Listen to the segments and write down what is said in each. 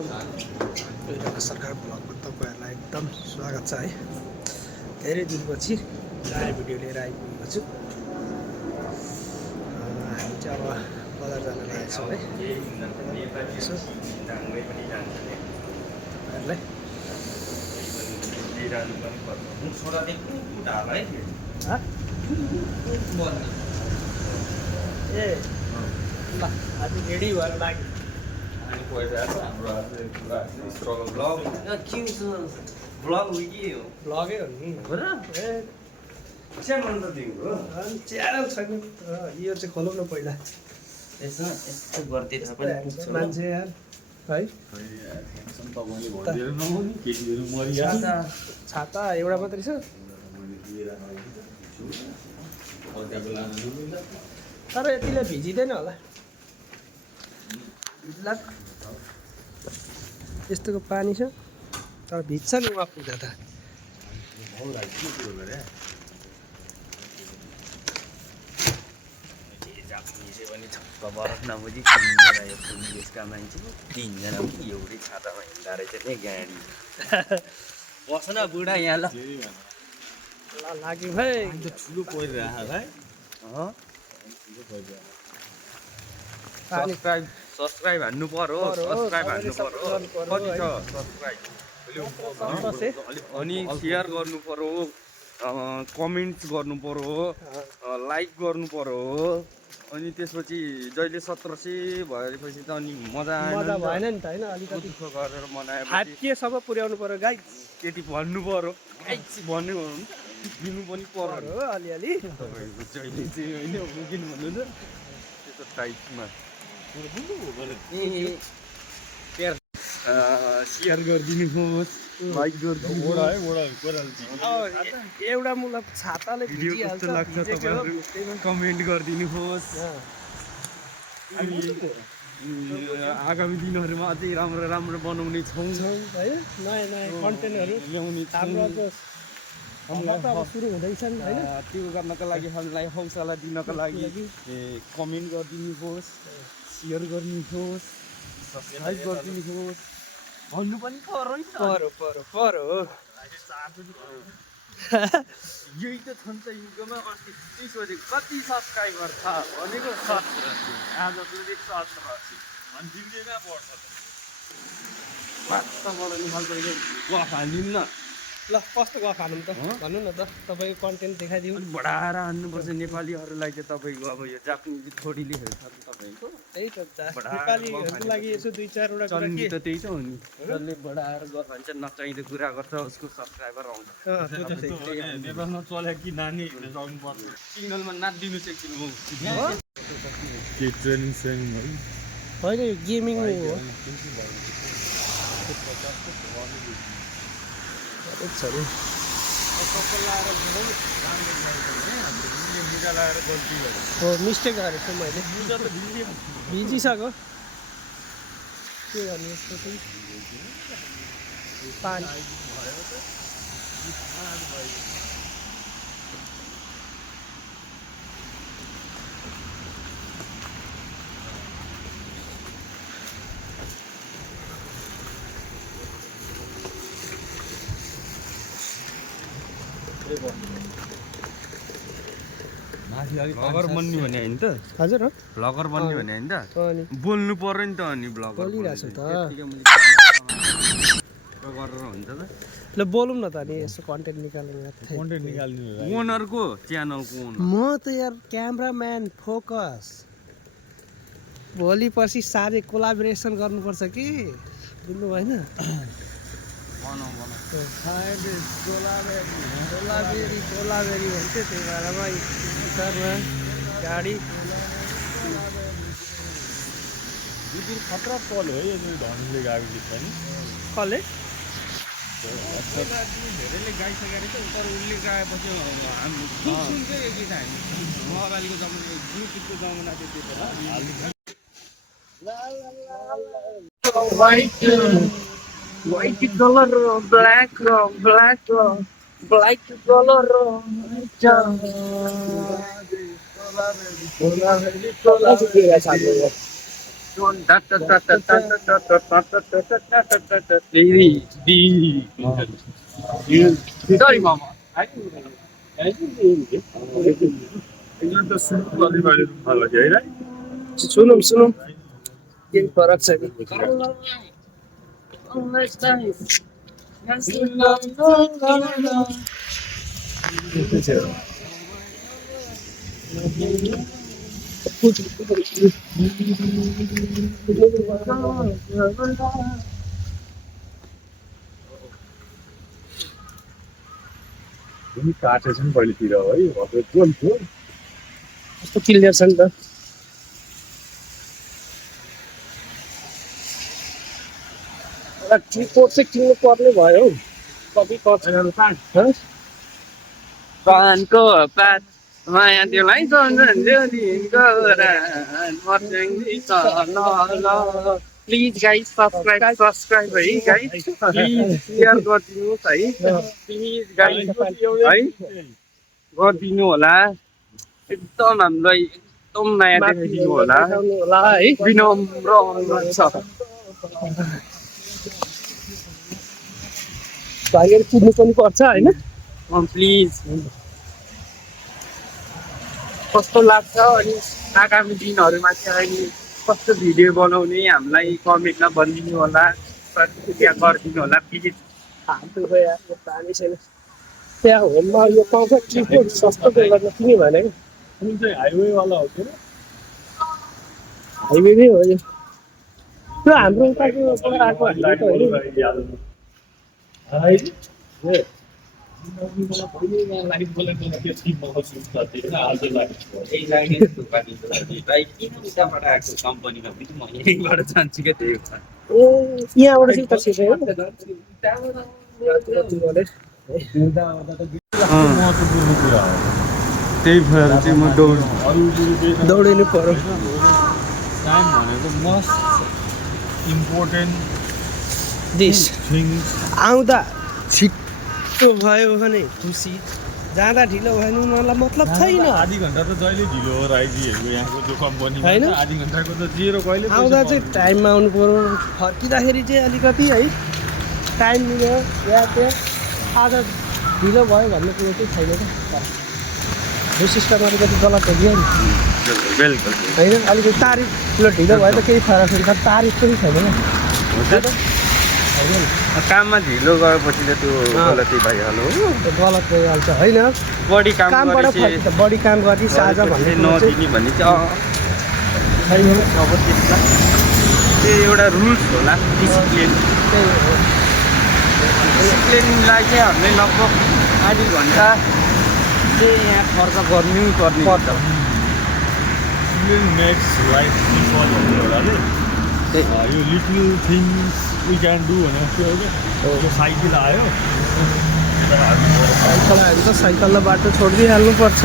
पहिलाको सरकार ब्लगमा तपाईँहरूलाई एकदम स्वागत छ है। धेरै दिनपछि नयाँ भिडियो लिएर आइपुगेको छु। हामी चाहिँ अब बजार जान लागेको छौँ है। यसो ए ल आज रेडी भएर लाग्यो। ब्लगै हो नि च्यानल छैन। यो चाहिँ खोलौँ न पहिला मान्छे यार है। छाता एउटा मात्रै छ। तर यतिले भिजिँदैन होला। यस्तोको पानी छ तर भिज्छ नि वहाँ पुग्दा त। बरफ नबुझी देशका मान्छे 3 जना एउटै छातामा हिँड्दा रहेछ नि गाडी। बस न बुढा यहाँ ल लाग्यो भाइ ठुलो परिरहेको है। सब्सक्राइब हान्नु पर्यो। कति छ सब्सक्राइब? अनि सेयर गर्नु पर्यो, कमेन्ट्स गर्नु पर्यो, लाइक गर्नु पर्यो। अनि त्यसपछि जहिले 1700 भएपछि त अनि मजा भएन नि त होइन। अलिकति दुःख गरेर मनाएपछि 8K पुर्याउनु पर्यो गाइस। त्यति भन्नु पर्यो गाइस भन्नु दिनु पनि पर्यो अलिअलि। तपाईँको जहिले चाहिँ होइन किन भन्नु त त्यस्तो टाइपमा सेयर गरिदिनुहोस्, लाइक गरिदिनुहोस्। एउटा मतलब छाताले भिडियो कस्तो लाग्छ तपाईँहरू कमेन्ट गरिदिनुहोस्। हामी आगामी दिनहरूमा अझै राम्रो राम्रो बनाउने छौँ है। नयाँ कन्टेन्टहरू ल्याउने हामीलाई सुरु हुँदैछ नि होइन। त्यो गर्नको लागि हामीलाई हौसला दिनको लागि कमेन्ट गरिदिनुहोस्, सेयर गरिदिनुहोस्, सब्सक्राइब गरिदिनुहोस् भन्नु पनि पर्यो नि। पर्यो यही त छ नि त युगमा। अस्ति त्यही सोधेको कति सब्सक्राइबर छ भनेको 17 आज पुगेको 180 अनि दिल्लीमा बढ्छ त वास्तवबाट निकाल्दैन गफ हाल्दिनु न। ल कस्तो गफ हाल्नु त भन्नु न त। तपाईँको कन्टेन्ट देखाइदिउँ। अनि बढाएर हान्नुपर्छ। नेपालीहरूलाई चाहिँ तपाईँको अब यो जापानिज छोरीले हेर्छ तपाईँको त्यही त नेपालीहरूको लागि यसो 2-4 वटा कुरा चल्ने त त्यही त हो नि। जसले बढाएर गर्छ भने चाहिँ नचाहिँदो कुरा गर्छ उसको सब्सक्राइबर आउँछ। नेपालमा चल्यो कि नानी हेर्न जानु पर्छ। सिग्नलमा नाचिदिनु चाहिँ एकछिन म के ट्रेनिङ सेनिङ होइन यो गेमिङ हो। मिस्टेक गरेको छु मैले। भिजिसक्यो के गर्नु यसको चाहिँ पानी भ्लगर बन्ने भने होइन त। हजुर भ्लगर बन्ने भने होइन त। अनि बोल्नु पर्यो नि त। अनि भ्लगर बोलिरहेको छु त गरेर हुन्छ त। ल बोलौँ न त अनि यसो कन्टेन्ट निकाल्नु। ओनरको च्यानलको ओनर म त यार क्यामराम्यान फोकस। भोलि पर्सि साह्रै कोलाबोरेसन गर्नुपर्छ कि बुझ्नु भएन। कोलाबेरी भन्छ त्यही भएर भितरमा गाडी खतरा कल हो यो धनीले गएको गीत छ नि। कसले धेरैले गाइसकेको छ तर उसले गाएपछि हाम्रो सुन्छ यो गीत। हामी मोबाइलको जमाना युट्युबको जमाना थियो त्यतिखेर। White color, black color. Sorry, Mama. सुनौँ सुनौँ केही फरक छैन काटेछ नि पहिलेतिर है जोन थियो कस्तो क्लियर छ नि त एउटा ट्रिपोर्ट चाहिँ किन्नु पर्ने भयो हौ कति पर्छ पानको पात माया त्यसलाई सम्झन्थ्यो प्लिज गाइस सब्सक्राइब है गाइस प्लिज सेयर गरिदिनुहोस् है प्लिज गाइस है गरिदिनु होला एकदम हामीलाई एकदम नयाँ देखाइदिनु होला है विनम्र अनुरोध छ भाइहरू कुद्नु पनि पर्छ होइन प्लिज कस्तो लाग्छ अनि आगामी दिनहरूमा चाहिँ अनि कस्तो भिडियो बनाउने हामीलाई कमेन्टमा भनिदिनु होला प्रतिक्रिया गरिदिनु होला प्लिज हाम्रो खोइ यार यो पानी छैन त्यहाँ होममा यो पाउँछ ट्रिपोर्ट सस्तो बेलामा किन्यो भने कुन चाहिँ हाइवेवाला हो त्यो हाइवे नै हो यो त्यो हाम्रो उताको आएको हाइवे त होइन कम्पनीमा पनि म यहीँबाट जान्छु क्या त्यही हो ए यहाँबाट चाहिँ उता छिर्ने हो त्यही भएर चाहिँ म दौडिनु पर्यो टाइम भनेको मोस्ट इम्पोर्टेन्ट दिस थिङ्स आउँदा छिट्टो भयो भने खुसी जाँदा ढिलो भयो भने मलाई मतलब छैन आधी घन्टा त जहिले ढिलो हो राइजीहरूको यहाँको त्यो कम्पनीमा होइन? आधी घन्टाको त जेरो कहिले पैसा आउँदा चाहिँ पाउँदैन। टाइममा आउनु पर्यो फर्किँदाखेरि चाहिँ अलिकति है टाइम मिल्यो या त्यो आज ढिलो भयो भन्ने कुरो चाहिँ छैन क्या यो सिस्टम अलिकति गलत हो कि बिल्कुल होइन अलिकति तारिफ ल ढिलो भयो त केही फरक छैन तर तारिफ पनि छैन क्या काममा ढिलो गएपछि त त्यो गलती भइहाल्यो हो त्यो गलत भइहाल्छ होइन बढी काम कामबाट गरेपछि फर्किन्छ बढी काम गर्ने साझा भन्ने कुरो चाहिँ नदिने भन्ने चाहिँ छैन अब त्यसमा त्यो एउटा रुल्स होला डिसिप्लिन त्यही हो। डिसिप्लिनलाई चाहिँ हामीले लगभग आधी घन्टा चाहिँ यहाँ खर्च गर्नै पर्ने पर्छ। नेक्स्ट लाइफ सिम्पल भन्ने होलाले यो little things we can do भनेर थियो क्या यो साइकल आयो साइकल आयो भने त साइकललाई बाटो छोडिदिइहाल्नुपर्छ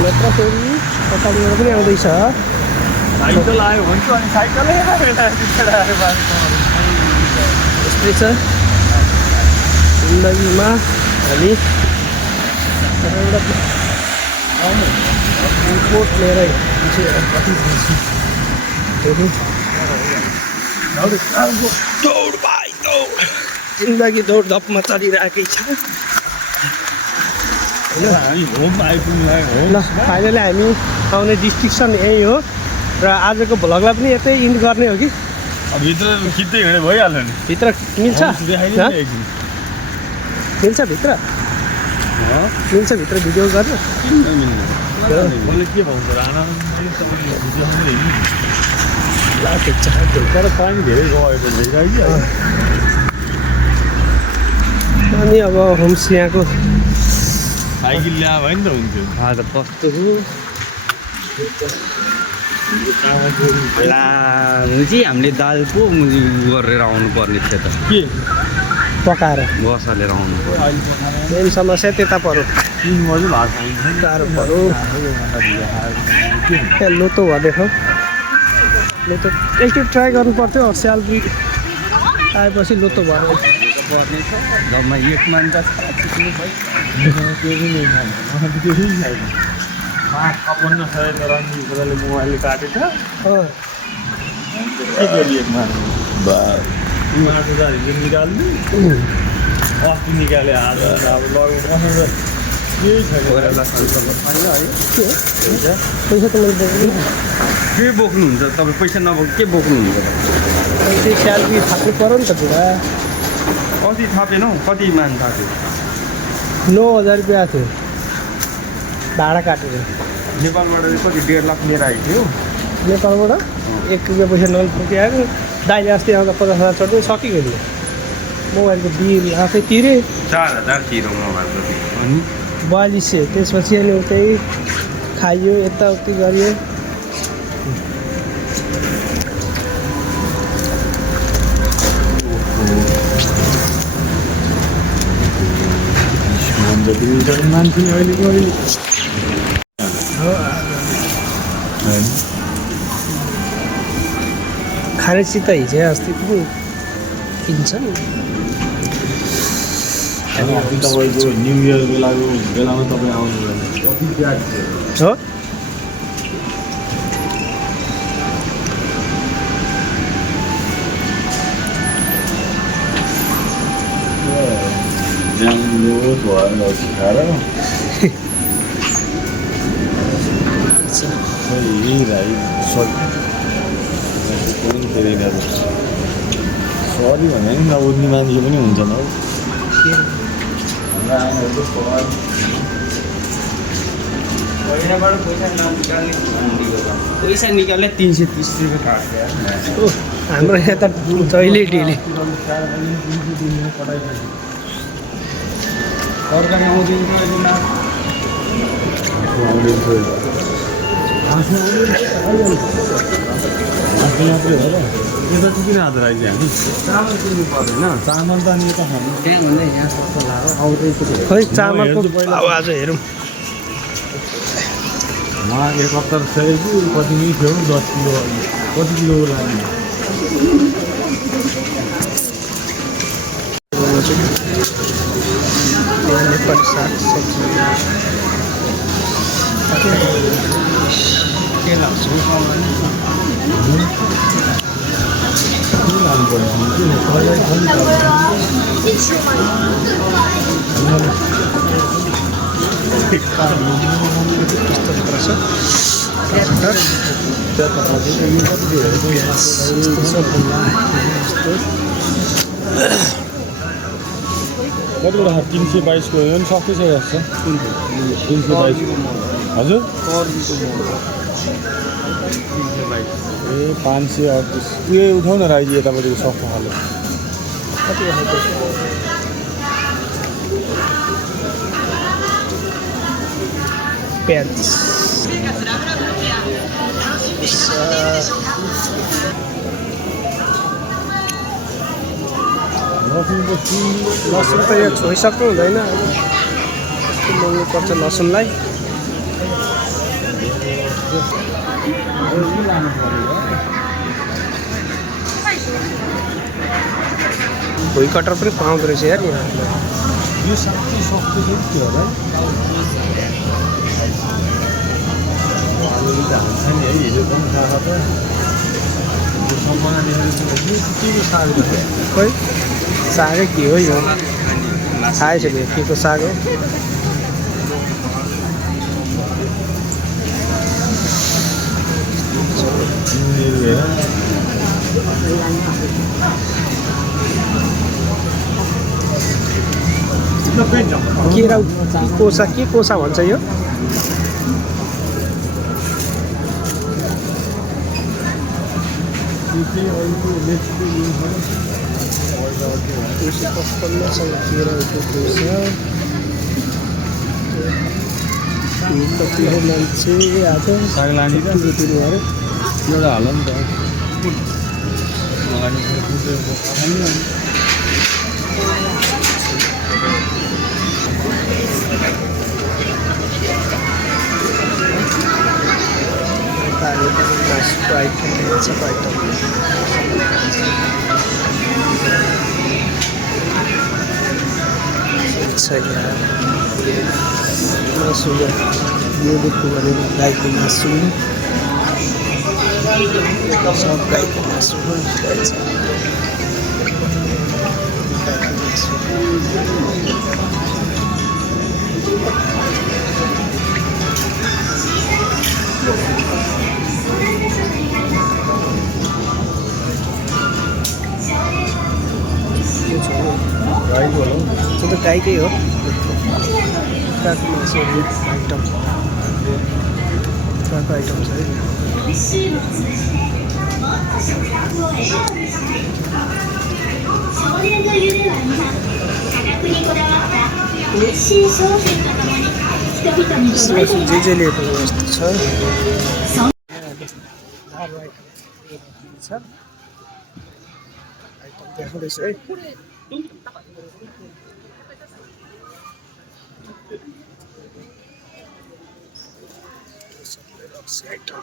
नत्र फेरि पछाडिबाट पनि आउँदैछ साइकल आयो भन्छु अनि साइकलै यस्तै छ जिन्दगीमा हामी एउटा कोट लिएरै दौड भाइ दौड जिन्दगी दौड धपमा चलिरहेकै छ होइन हामी होम आइपुग्नु ल फाइनली हामी आउने डिस्ट्रिक्सन यही हो र आजको भ्लगलाई पनि यतै इन्ड गर्ने हो कि भित्र खिच्दै हिँडे भइहाल्यो नि भित्र मिल्छ देखाइदिनु हँ? एकदिन मिल्छ भित्र मिल्छ भित्र भिडियो गर्न मैले के भन्छ राणा ठिक छ तर पानी धेरै गएको देखिरहेको अनि अब होम्स यहाँको साइकल ल्यायो भने त हुन्थ्यो आज कस्तो ला चाहिँ हामीले दाल पो गरेर आउनु पर्ने थियो त के पकाएर बसालेर आउनु पर्यो मेन समस्या त्यता पऱ्यो 3 बजी भात खाइन्छ नि टाढो पऱ्यो त्यहाँ लोतो भनेको लोतो एकचोटि ट्राई गर्नु पर्थ्यो स्यालेरी आएपछि लोतो भयो पर्ने छ जम्मा एक मान्छे अपन्न सहायता रङ्गी मोबाइलले काटेछ के गरिए माटो त हिजो निकाल्ने अस्ति निकाले आज अब लगाउनु केही छैन पैसा त मैले बोक्नु के बोक्नुहुन्छ तपाईँ पैसा नबोक के बोक्नुहुन्छ त्यो स्यालेरी थाप्नु पऱ्यो नि त पुरा कति थापेनौ कति मान थाप्यो 9000 रुपियाँ थियो भाडा काटेर नेपालबाट कति 1.5 लाख लिएर आएको थियो नेपालबाट 1 रुपियाँ पैसा नपुग्यो आएको दाइले अस्ति आउँदा 50,000 चढ्दै सकिगयो नि मोबाइलको बिल आफै तिरेँ 4,000 तिरौँ मोबाइलको अनि 4200 त्यसपछि अनि उतै खाइयो यताउति गरियो मान्छे अहिलेको अहिले खानेसित हिजो अस्ति पनि किन्छ नि तपाईँको न्यु इयर बेलामा तपाईँ आउनुभयो कति ब्याज हो ज्याम्रो भयो सिकाएर यही भाइ सरी भने नि नबुझ्ने मान्छे पनि हुन्छन् हौ पैसा निकाल्ने 330 रुपियाँ काट्छ हाम्रो यहाँ त जहिले डेली सरकारी आउँदैन मात्रै हो र यता चाहिँ किन आज आइज हामी चामल किन्नु पर्दैन चामल त अनि यता खानु त्यहाँ भन्दा यहाँ सस्तो लाग्यो आउँदै खै चामलको अब आज हेरौँ उहाँ 1 हप्ता थियो कि कति नै थियो 10 किलो कति किलो लाग्यो नेपाली साग सब्जी के लाग्छ कतिवटा 322 को यो पनि सबै छ जस्तो 322 हजुर ए 538 उयो उठाउ न राइजी यतापट्टिको सस्तो खाले प्याज लसुन त यहाँ छोइसक्नु हुँदैन महँगो पर्छ लसुनलाई भुइँ कटर पनि पाउँदो रहेछ यार यहाँ यो साँच्चै सस्तो थियो के होला हाल्छ नि है हिजो पनि थाहा छ त के साग खोइ सागै के हो यो थाहै छैन के को साग हो केरा के कोसा भन्छ यो कति हो मान्छे आज साग लाने त एउटा हाल नि त अच्छा यार मासु यो देखो भने गाईको मासु सब गाईको मासु रहेछ। त्यो त गाईकै हो। कुखुराको मासुहरू आइटम कुखुराको आइटम छ है। जे जे लिएको यस्तो छ। आइटम देखाउँदैछ है। आइटम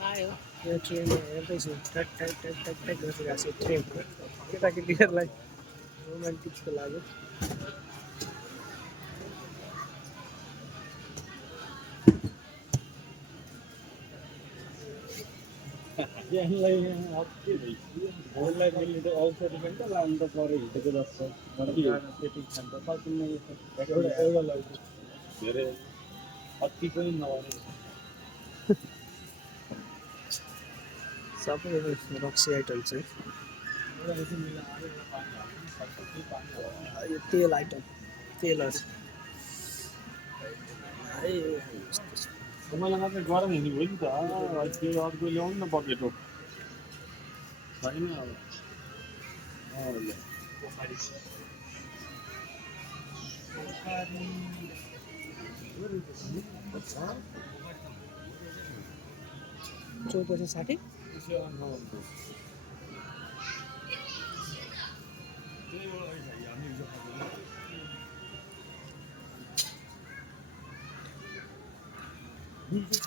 आयो यो ट्रेन हेर्दैछु ट्याक ट्याक ट्याक ट्याक ट्याक गरिरहेको छ ट्रेन। केटाकेटीहरूलाई रोमान्टिक्सको लागि सबै रक्सी आइटम छ। यो तेल आइटम तेलहरू मलाई मात्रै गरम हुने भयो नि त। त्यो अर्को ल्याउनु न बकेट हो छैन अब। 1460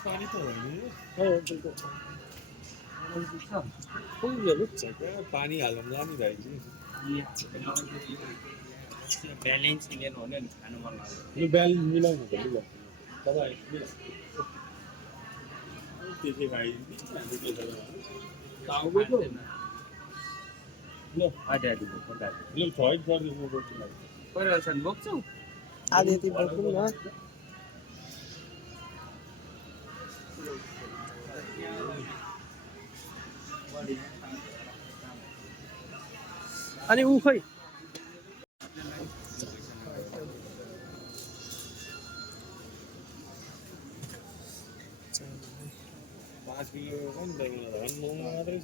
पानी त पानी हाल्नु जाने भाइ ब्यालेन्स मिलेन भने खानु मन लाग्यो। यो ब्यालेन्स मिलाउनु त लु तपाईँ त्यसै भाइ बोक्छौ आधी यति बोक्नु न। अनि ऊ खोइ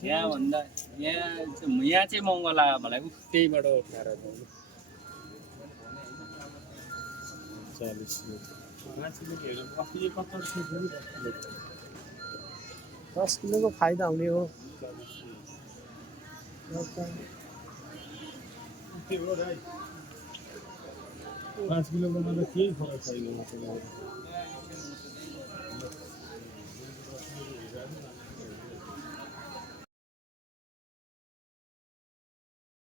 यहाँभन्दा यहाँ चाहिँ महँगो लाग्यो मलाई त्यहीबाट उठाएर 10 किलोको फाइदा हुने हो। 5 किलोको त केही फरक छैन।